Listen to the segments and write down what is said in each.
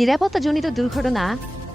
নিরাপত্তাজনিত দুর্ঘটনা,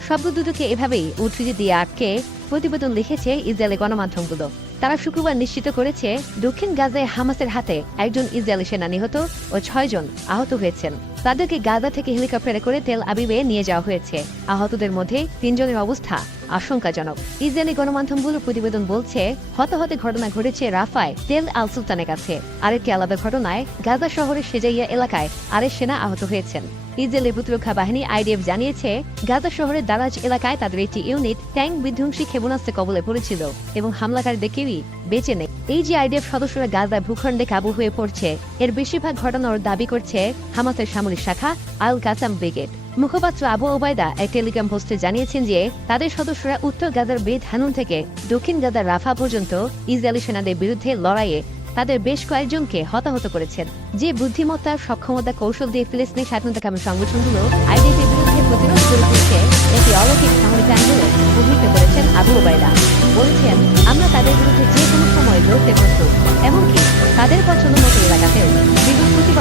শব্দ দুটোকে এভাবেই উদ্ধৃতি দিয়ে আটকে প্রতিবেদন লিখেছে ইসরায়েলি গণমাধ্যমগুলো। তারা শুক্রবার নিশ্চিত করেছে, দক্ষিণ গাজায় হামাসের হাতে একজন ইসরায়েলি সেনা নিহত ও ছয়জন আহত হয়েছেন। তাদেরকে গাজা থেকে হেলিকপ্টারে করে তেল আবিবে নিয়ে যাওয়া হয়েছে। আহতদের মধ্যে তিনজনের অবস্থা আশঙ্কাজনক। ইসরায়েলি গণমাধ্যমগুলো প্রতিবেদন বলছে হতাহতে ঘটনা ঘটেছে রাফায়, তেল আল সুলতানের কাছে। আরেকটি আলাদা ঘটনায় গাজা শহরের সেজাইয়া এলাকায় আরেক সেনা আহত হয়েছেন। ইসরায়েলের প্রতিরক্ষা বাহিনী আইডিএফ জানিয়েছে, গাজা শহরের দারাজ এলাকায় তাদের একটি ইউনিট ট্যাঙ্ক বিধ্বংসী ক্ষেপণাস্ত্রে কবলে পড়েছিল এবং হামলাকারীদের কেউই বেঁচে নেই। এই যে আইডিএফ সদস্যরা গাজায় ভূখণ্ডে কাবু হয়ে পড়ছে, এর বেশিরভাগ ঘটনার দাবি করছে হামাসের সামরিক শাখা আল কাসাম ব্রিগেড। মুখপাত্র আবু ওবায়দা এক টেলিগ্রাম পোস্টে জানিয়েছেন যে, তাদের সদস্যরা উত্তর গাজার বেদ হানুন থেকে দক্ষিণ গাজার রাফা পর্যন্ত ইসরায়েলি সেনাদের বিরুদ্ধে লড়াইয়ে তাদের বেশ কয়েকজনকে হতাহত করেছেন। যে বুদ্ধিমত্তা সক্ষমতা কৌশল দিয়ে ফিলিস্তিনি স্বাধীনতাকামী সংগঠনগুলো আইডিএফের বিরুদ্ধে প্রতিরোধ করে তুলছে একটি অলৌকিক সামরিক আন্দোলন অভিহিত করেছেন আবু ওবায়দা। বলেছেন, আমরা তাদের বিরুদ্ধে যে কোনো সময় লড়তে প্রস্তুত। এমনকি তাদের পছন্দ মতো এলাকাতেও।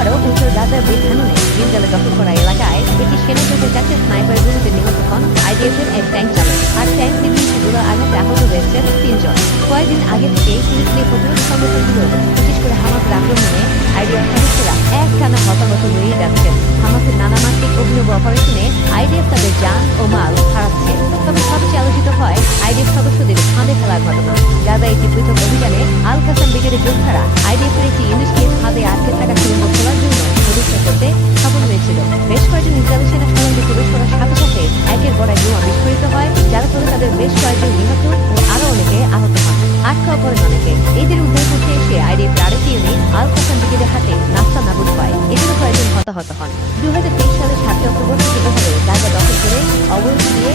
বৃহস্পতিবারও উত্তর গাজার বেধানুনে ইসরায়েলে দখল করা এলাকায় একটি সেনা জোটের কাছে স্নাইপারের গুলিতে নিহত হন আইডিএফের এক ট্যাঙ্ক চালক। আর ট্যাঙ্ক নির্দিষ্টগুলো আঘাতে আহত হয়েছেন তিনজন। কয়েকদিন আগে থেকে ফিলিস্তিনি প্রতিরোধ সংগঠনগুলো বিশেষ করে হামাসের আক্রমণে আইডিএফ সদস্যরা এক টানা হতাহত হয়ে যাচ্ছেন। হামাসের নানা মাসিক অভিনব অপারেশনে আইডিএফ তাদের যান ও মাল হারাচ্ছে। তবে সবচেয়ে আলোচিত হয় আইডিএফ সদস্যদের ফাঁদে ফেলার ঘটনা। গাজা একটি পৃথক অভিযানে আল কাসাম ব্রিগেডের যোদ্ধারা আইডিএফের তাদের বেশ কয়েকজন নিহত ও আরও অনেকে আহত হন। আটকাও করেন অনেকে। এদের উদ্ধার করতে এসে আইডি আরেকটি নেই আল কাসান ব্রিগেডের হাতে নাস্তা নাবুদ পায়। এছাড়া কয়েকজন হতাহত হন। দু হাজার তেইশ সালের সাতই অক্টোবর থেকে এভাবে গাজা দখল করে অবরোধ দিয়ে